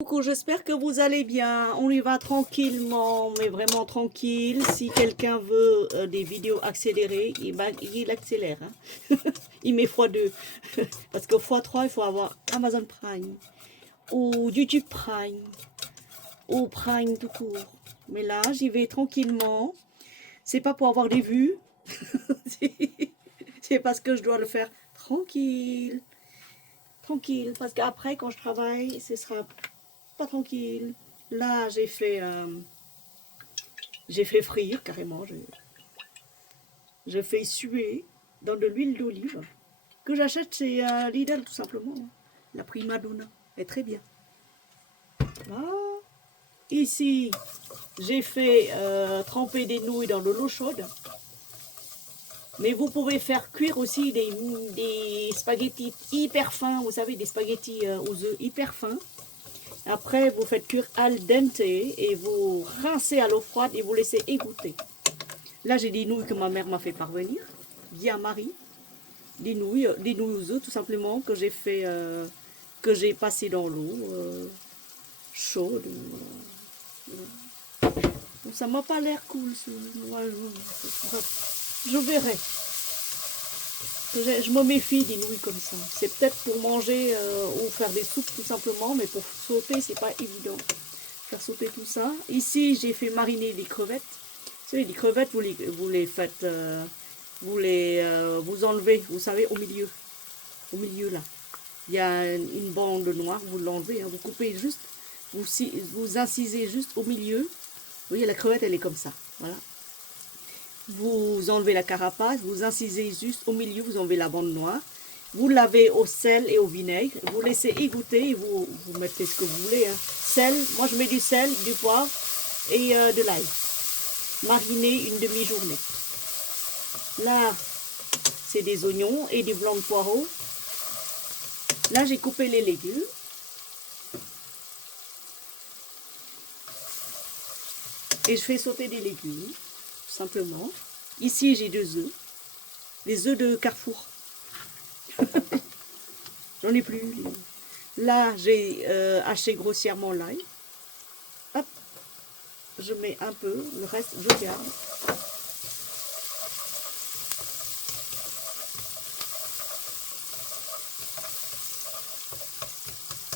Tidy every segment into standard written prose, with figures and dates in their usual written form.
Coucou, j'espère que vous allez bien. On y va tranquillement, mais vraiment tranquille. Si quelqu'un veut des vidéos accélérées, il accélère, hein. Il met x2. Parce que x3, il faut avoir Amazon Prime ou YouTube Prime ou Prime tout court. Mais là, j'y vais tranquillement. C'est pas pour avoir des vues. C'est parce que je dois le faire tranquille. Tranquille. Parce qu'après, quand je travaille, ce sera pas tranquille. Là, j'ai fait frire carrément. Je fais suer dans de l'huile d'olive que j'achète chez Lidl tout simplement. La Prima Donna est très bien. Là, ici, j'ai fait tremper des nouilles dans de l'eau chaude. Mais vous pouvez faire cuire aussi des spaghettis hyper fins. Vous savez, des spaghettis aux œufs hyper fins. Après, vous faites cuire al dente et vous rincez à l'eau froide et vous laissez égoutter. Là, j'ai des nouilles que ma mère m'a fait parvenir, via Marie. Des nouilles aux œufs, tout simplement, que j'ai fait, que j'ai passé dans l'eau chaude. Donc, ça m'a pas l'air cool. Je verrai. Je me méfie des nouilles comme ça. C'est peut-être pour manger ou faire des soupes tout simplement, mais pour sauter, c'est pas évident. Faire sauter tout ça. Ici, j'ai fait mariner des crevettes. Vous savez, les crevettes, vous les faites, vous enlevez, vous savez, au milieu là. Il y a une bande noire, vous l'enlevez, hein, vous coupez juste, vous incisez juste au milieu. Vous voyez, la crevette, elle est comme ça, voilà. Vous enlevez la carapace, vous incisez juste au milieu, vous enlevez la bande noire. Vous lavez au sel et au vinaigre, vous laissez égoutter et vous mettez ce que vous voulez, hein. Sel, moi je mets du sel, du poivre et de l'ail. Mariner une demi-journée. Là, c'est des oignons et du blanc de poireau. Là, j'ai coupé les légumes. Et je fais sauter des légumes, tout simplement. Ici, j'ai 2 œufs. Les œufs de Carrefour. J'en ai plus. Là, j'ai haché grossièrement l'ail. Hop. Je mets un peu. Le reste, je garde.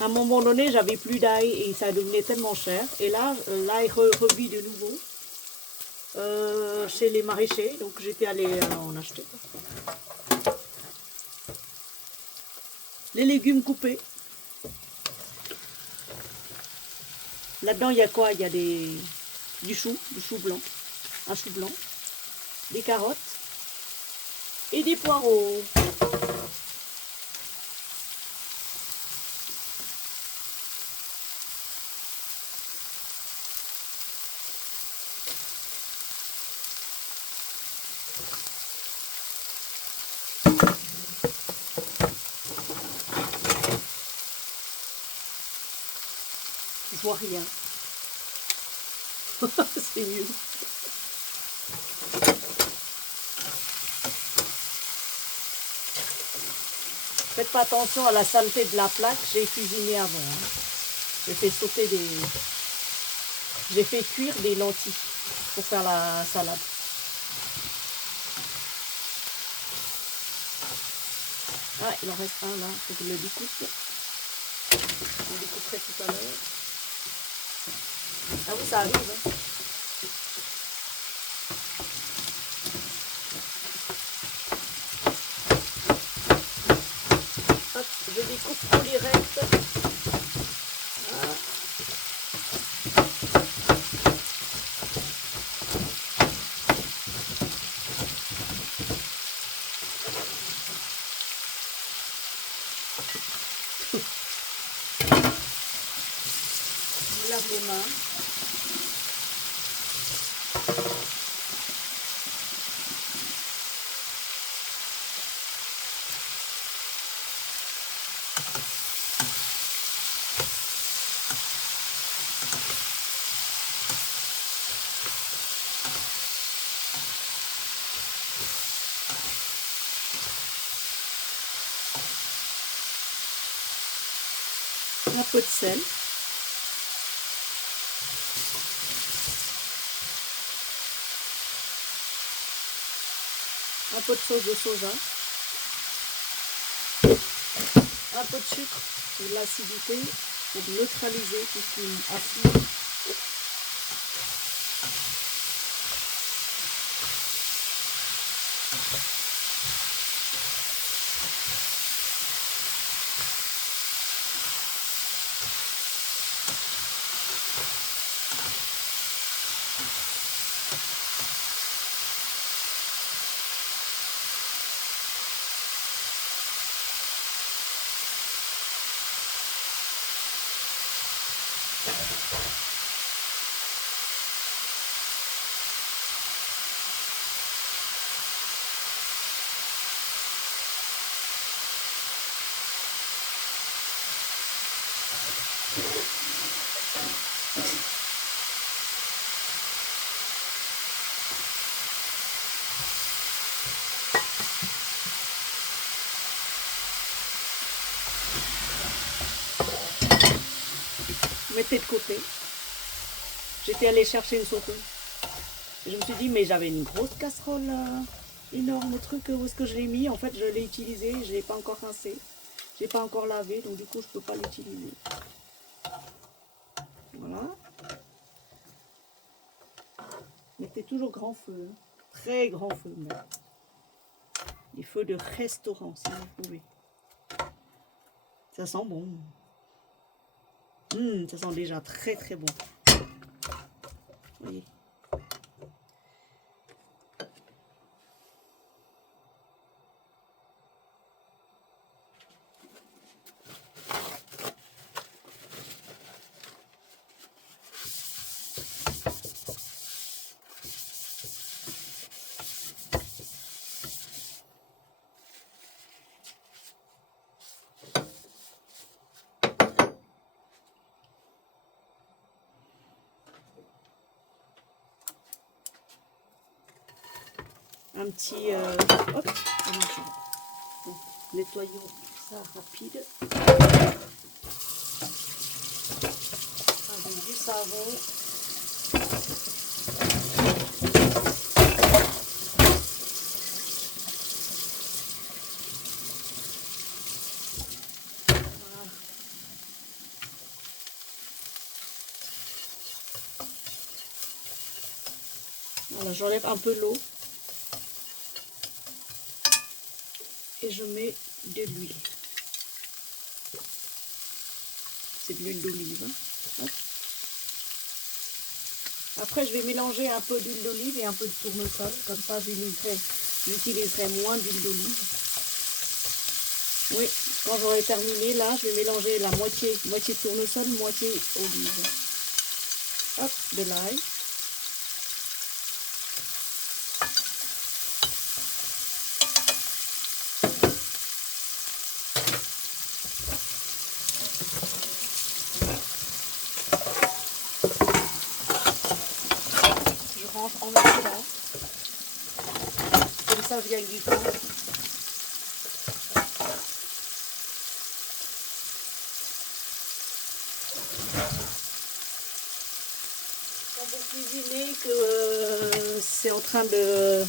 À un moment donné, j'avais plus d'ail et ça devenait tellement cher. Et là, l'ail revit de nouveau chez les maraîchers. Donc, j'étais allée en acheter. Les légumes coupés. Là-dedans, il y a quoi? Il y a du chou blanc, un chou blanc, des carottes et des poireaux. Je vois rien. C'est mieux. Faites pas attention à la saleté de la plaque, j'ai cuisiné avant, hein. J'ai fait sauter j'ai fait cuire des lentilles pour faire la salade. Ah, il en reste un là, faut que je le découpe. Je le découperai tout à l'heure. Ah oui, ça arrive, hein. Hop, je découpe en direct. Ah. Je me lave les mains. Un peu de sel. un peu de sauce de soja, un peu de sucre pour l'acidité, pour neutraliser tout ce qui est acide. Mettez de côté. J'étais allée chercher une sauteuse. Je me suis dit, mais j'avais une grosse casserole, énorme truc, où est-ce que je l'ai mis? En fait, je l'ai utilisé, je ne l'ai pas encore rincé. Je l'ai pas encore lavé, donc du coup, je ne peux pas l'utiliser. Voilà. Mettez toujours grand feu, hein. Très grand feu même. Les feux de restaurant, si vous pouvez. Ça sent bon. Ça sent déjà très très bon. Vous voyez. Un petit... hop, bon, nettoyons ça rapide. Avec du savon. Voilà, j'enlève un peu l'eau. Et je mets de l'huile. C'est de l'huile d'olive. Hein. Après, je vais mélanger un peu d'huile d'olive et un peu de tournesol. Comme ça, j'utiliserai moins d'huile d'olive. Oui, quand j'aurai terminé, là, je vais mélanger la moitié de tournesol, moitié olive. Hop, de l'ail. Je range en même temps. Comme ça, je gagne du temps. Quand vous cuisinez, que c'est en train de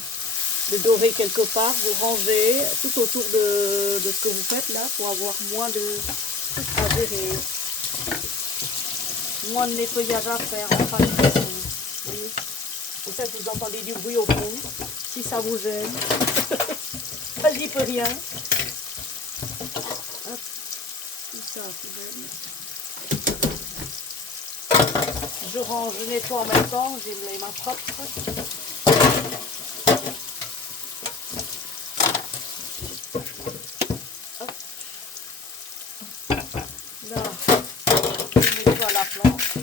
dorer quelque part, vous rangez tout autour de ce que vous faites là pour avoir moins de trucs à gérer, moins de nettoyage à faire. Enfin, vous voyez, pour ça que vous entendez du bruit au fond. Si ça vous gêne, ça n'y peut rien. Hop, tout ça à poubelle. Je range, je nettoie en même temps, j'ai les mains propres. Hop. Là, je nettoie la planche.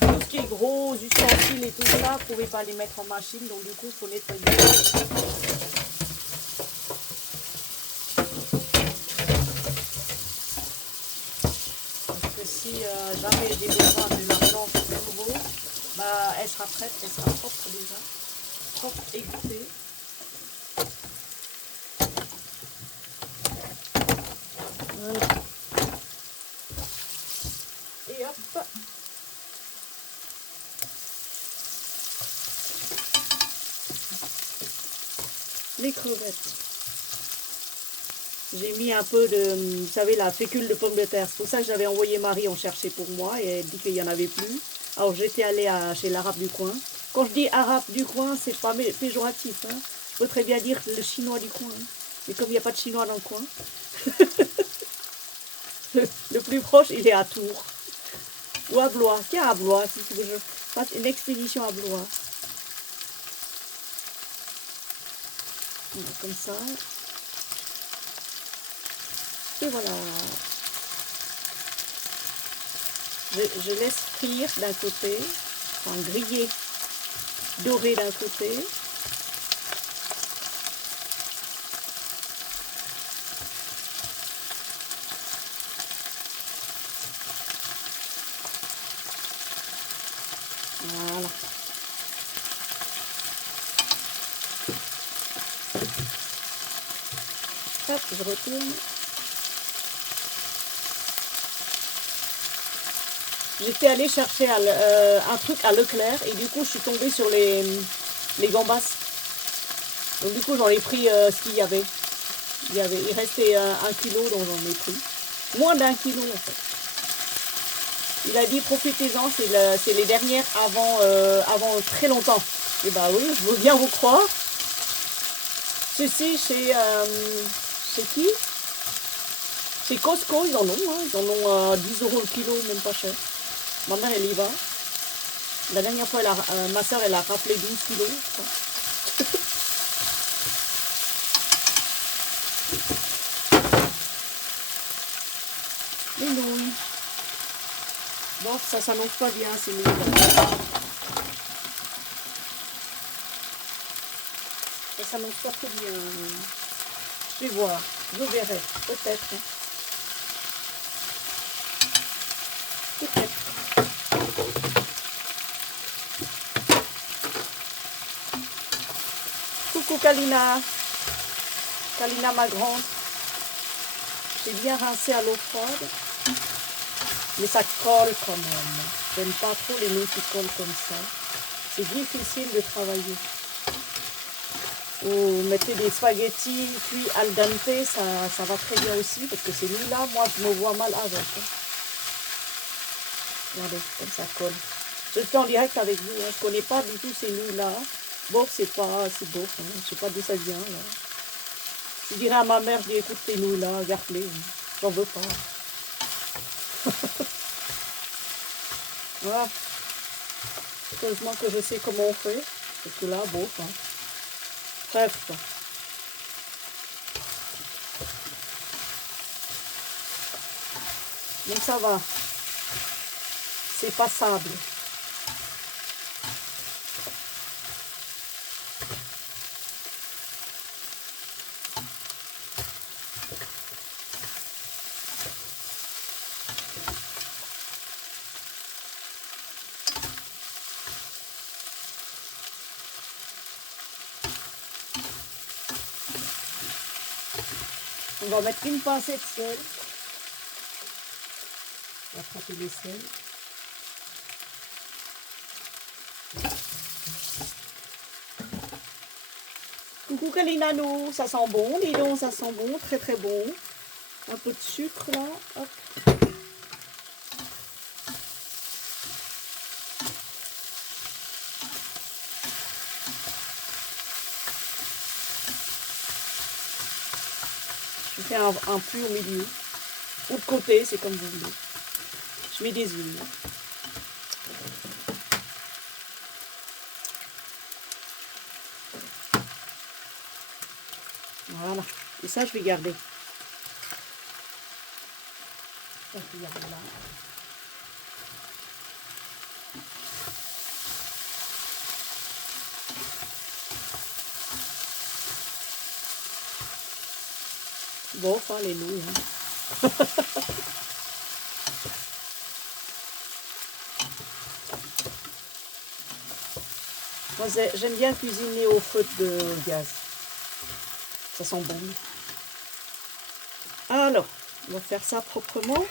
Tout ce qui est gros, ustensiles et tout ça, vous ne pouvez pas les mettre en machine, donc du coup, il faut nettoyer. Parce que si jamais j'ai besoin de la planche de nouveau, bah, elle sera prête, elle sera propre déjà. Propre et goûtée. Voilà. Et hop. les crevettes. J'ai mis un peu de, vous savez, la fécule de pomme de terre. C'est pour ça que j'avais envoyé Marie en chercher pour moi et elle dit qu'il n'y en avait plus. Alors j'étais allée chez l'arabe du coin. Quand je dis arabe du coin, c'est pas péjoratif. Hein. Je peux très bien dire le chinois du coin. Hein. Mais comme il n'y a pas de chinois dans le coin, le plus proche, il est à Tours. Ou à Blois. Tiens, à Blois, si tu veux que je fasse une expédition à Blois. Voilà, comme ça. Et voilà. Je laisse frire d'un côté, enfin griller, dorer d'un côté. Voilà. Hop, je retourne. J'étais allée chercher un truc à Leclerc et du coup je suis tombée sur les gambas. Donc du coup j'en ai pris ce qu'il y avait. Il restait 1 kilo, donc j'en ai pris. Moins d'1 kilo en fait. Il a dit profitez-en, c'est les dernières avant très longtemps. Et bah oui, je veux bien vous croire. Ceci chez qui? Chez Costco, ils en ont. Hein. Ils en ont 10 € le kilo, même pas cher. Ma mère, elle y va. La dernière fois, ma soeur, elle a rappelé 12 kilos, je crois. Les nouilles. Bon, ça s'annonce pas bien, ces nouilles-là. Ça s'annonce pas très bien. Je vais voir. Je verrai. Peut-être. Peut-être. Coucou Kalina. Kalina, ma grande. J'ai bien rincé à l'eau froide. Mais ça colle quand même. J'aime pas trop les nouilles qui collent comme ça. C'est difficile de travailler. Ou mettez des spaghettis cuits al dente, ça va très bien aussi. Parce que ces nouilles-là, moi, je me vois mal avec. Hein. Regardez, comme ça colle. Je suis en direct avec vous. Hein. Je connais pas du tout ces nouilles-là. Bon, c'est beau. Hein. Je sais pas d'où ça vient. Là. Je dirais à ma mère, je dis, écoute tes nouilles-là, regarde-les. J'en veux pas. Voilà. Heureusement que je sais comment on fait. Parce que là, bon, hein. Bref. Donc ça va. C'est passable. On va mettre une pincée de sel. On va attraper les sels. Coucou Kalinanou, ça sent bon, dis donc, ça sent bon, très très bon. Un peu de sucre là, hop. Je fais un puits au milieu, ou de côté, c'est comme vous voulez. Je mets des huiles. Voilà, et ça je vais garder. Ça, je vais garder là. Bon, enfin les nouilles. Hein. Moi j'aime bien cuisiner au feu de gaz. Ça sent bon. Alors, on va faire ça proprement.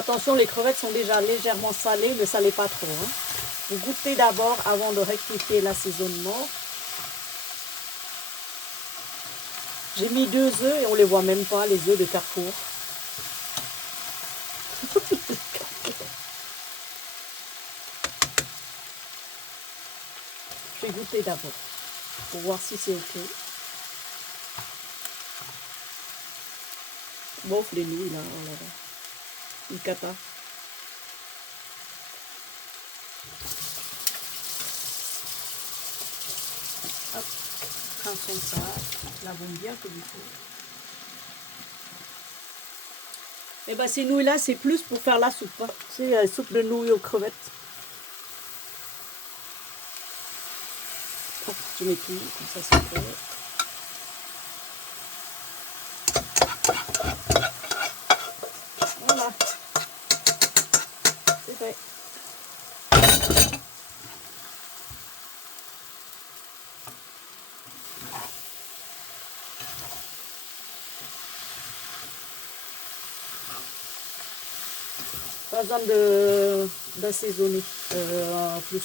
Attention, les crevettes sont déjà légèrement salées, ne salez pas trop. Hein. Vous goûtez d'abord avant de rectifier l'assaisonnement. J'ai mis 2 œufs et on les voit même pas, les œufs de Carrefour. Je vais goûter d'abord pour voir si c'est ok. Bof, les nouilles là, oh là là. Une cata. Hop, trinçons ça, lavons bien comme il faut. Et ben ces nouilles là, c'est plus pour faire la soupe. Hein. C'est soupe de nouilles aux crevettes. Hop, je mets tout, comme ça c'est fait. Voilà, c'est fait. Pas besoin d'assaisonner plus.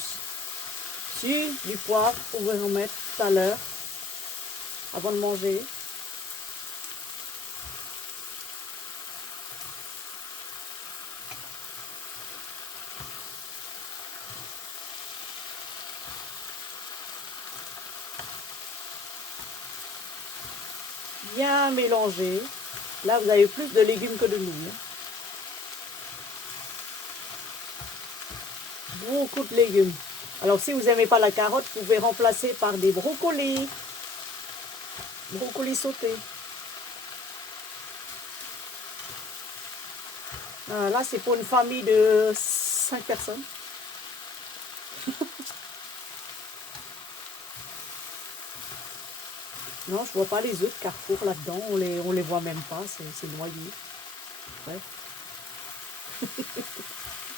Si, du poivre, vous pouvez en mettre tout à l'heure, avant de manger. Bien mélanger. Là, vous avez plus de légumes que de nouilles. Beaucoup de légumes. Alors, si vous n'aimez pas la carotte, vous pouvez remplacer par des brocolis. Brocolis sautés. Là, c'est pour une famille de 5 personnes. Non, je vois pas les œufs de Carrefour là-dedans. On les voit même pas. C'est noyé. Bref.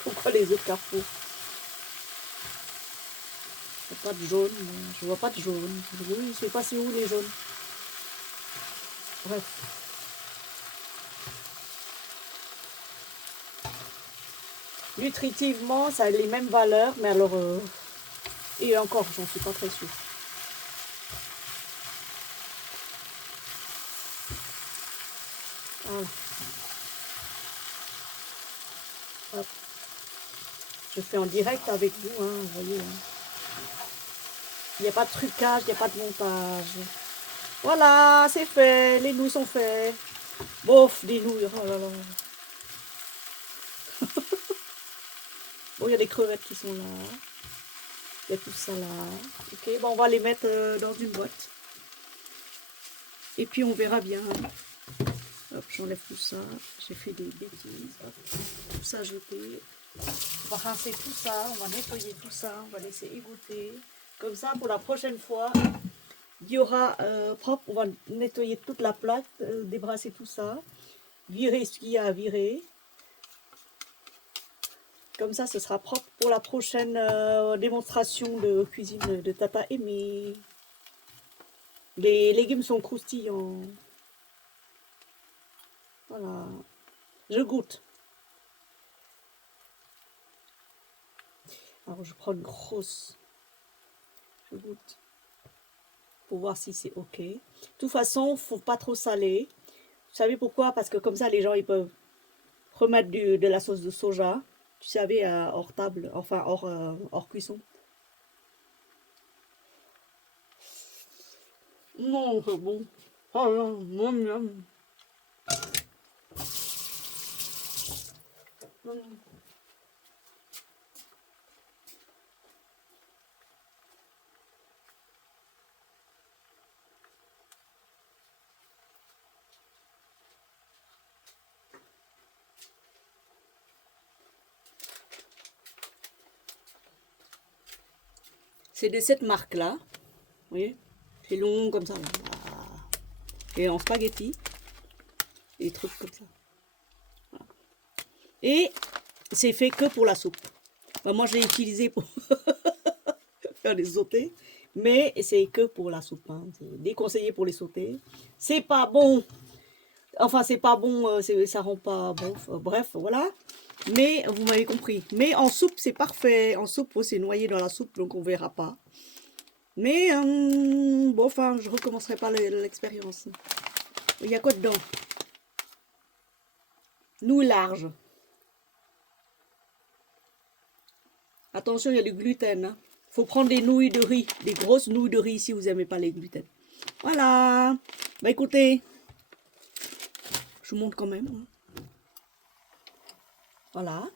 Pourquoi les œufs de Carrefour? Pas de jaune. Je vois pas de jaune. Oui, je sais pas c'est où les jaunes. Bref. Nutritivement, ça a les mêmes valeurs, mais alors... et encore, j'en suis pas très sûre. Voilà. Hop. Je fais en direct avec vous, hein, vous voyez. Hein. Il n'y a pas de trucage, il n'y a pas de montage. Voilà, c'est fait, les nouilles sont faites. Bof, des nouilles, oh là là. Bon, il y a des crevettes qui sont là. Il y a tout ça là. Ok, bon, on va les mettre dans une boîte. Et puis on verra bien. Hop, j'enlève tout ça. J'ai fait des bêtises. Hop. Tout ça jeté. On va rincer tout ça. On va nettoyer tout ça. On va laisser égoutter. Comme ça, pour la prochaine fois, il y aura propre. On va nettoyer toute la plaque, débrasser tout ça. Virer ce qu'il y a à virer. Comme ça, ce sera propre pour la prochaine démonstration de cuisine de Tata Aimée. Les légumes sont croustillants. Voilà. Je goûte. Alors, je prends une grosse. Je goûte. Pour voir si c'est OK. De toute façon, il ne faut pas trop saler. Vous savez pourquoi? Parce que comme ça, les gens, ils peuvent remettre de la sauce de soja. Tu savais, hors table, enfin hors cuisson. Non, c'est bon. Oh non, non, non. C'est de cette marque-là. Vous voyez? C'est long comme ça. Là. Et en spaghetti. Des trucs comme ça. Voilà. Et c'est fait que pour la soupe. Enfin, moi, je l'ai utilisé pour faire des sautés. Mais c'est que pour la soupe. Hein. C'est déconseillé pour les sautés. C'est pas bon. Enfin, c'est pas bon. Ça rend pas bon. Bref, voilà. Mais vous m'avez compris. Mais en soupe, c'est parfait. En soupe, oh, c'est noyé dans la soupe, donc on verra pas. Mais bon, enfin, je recommencerai pas l'expérience. Il y a quoi dedans? Nouilles larges. Attention, il y a du gluten. Hein. Faut prendre des nouilles de riz, des grosses nouilles de riz si vous n'aimez pas les gluten. Voilà. Bah écoutez, je vous montre quand même. Hein. Voilà.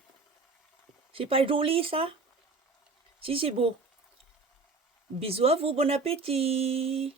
C'est pas joli ça? Si c'est beau. Bisous à vous, bon appétit.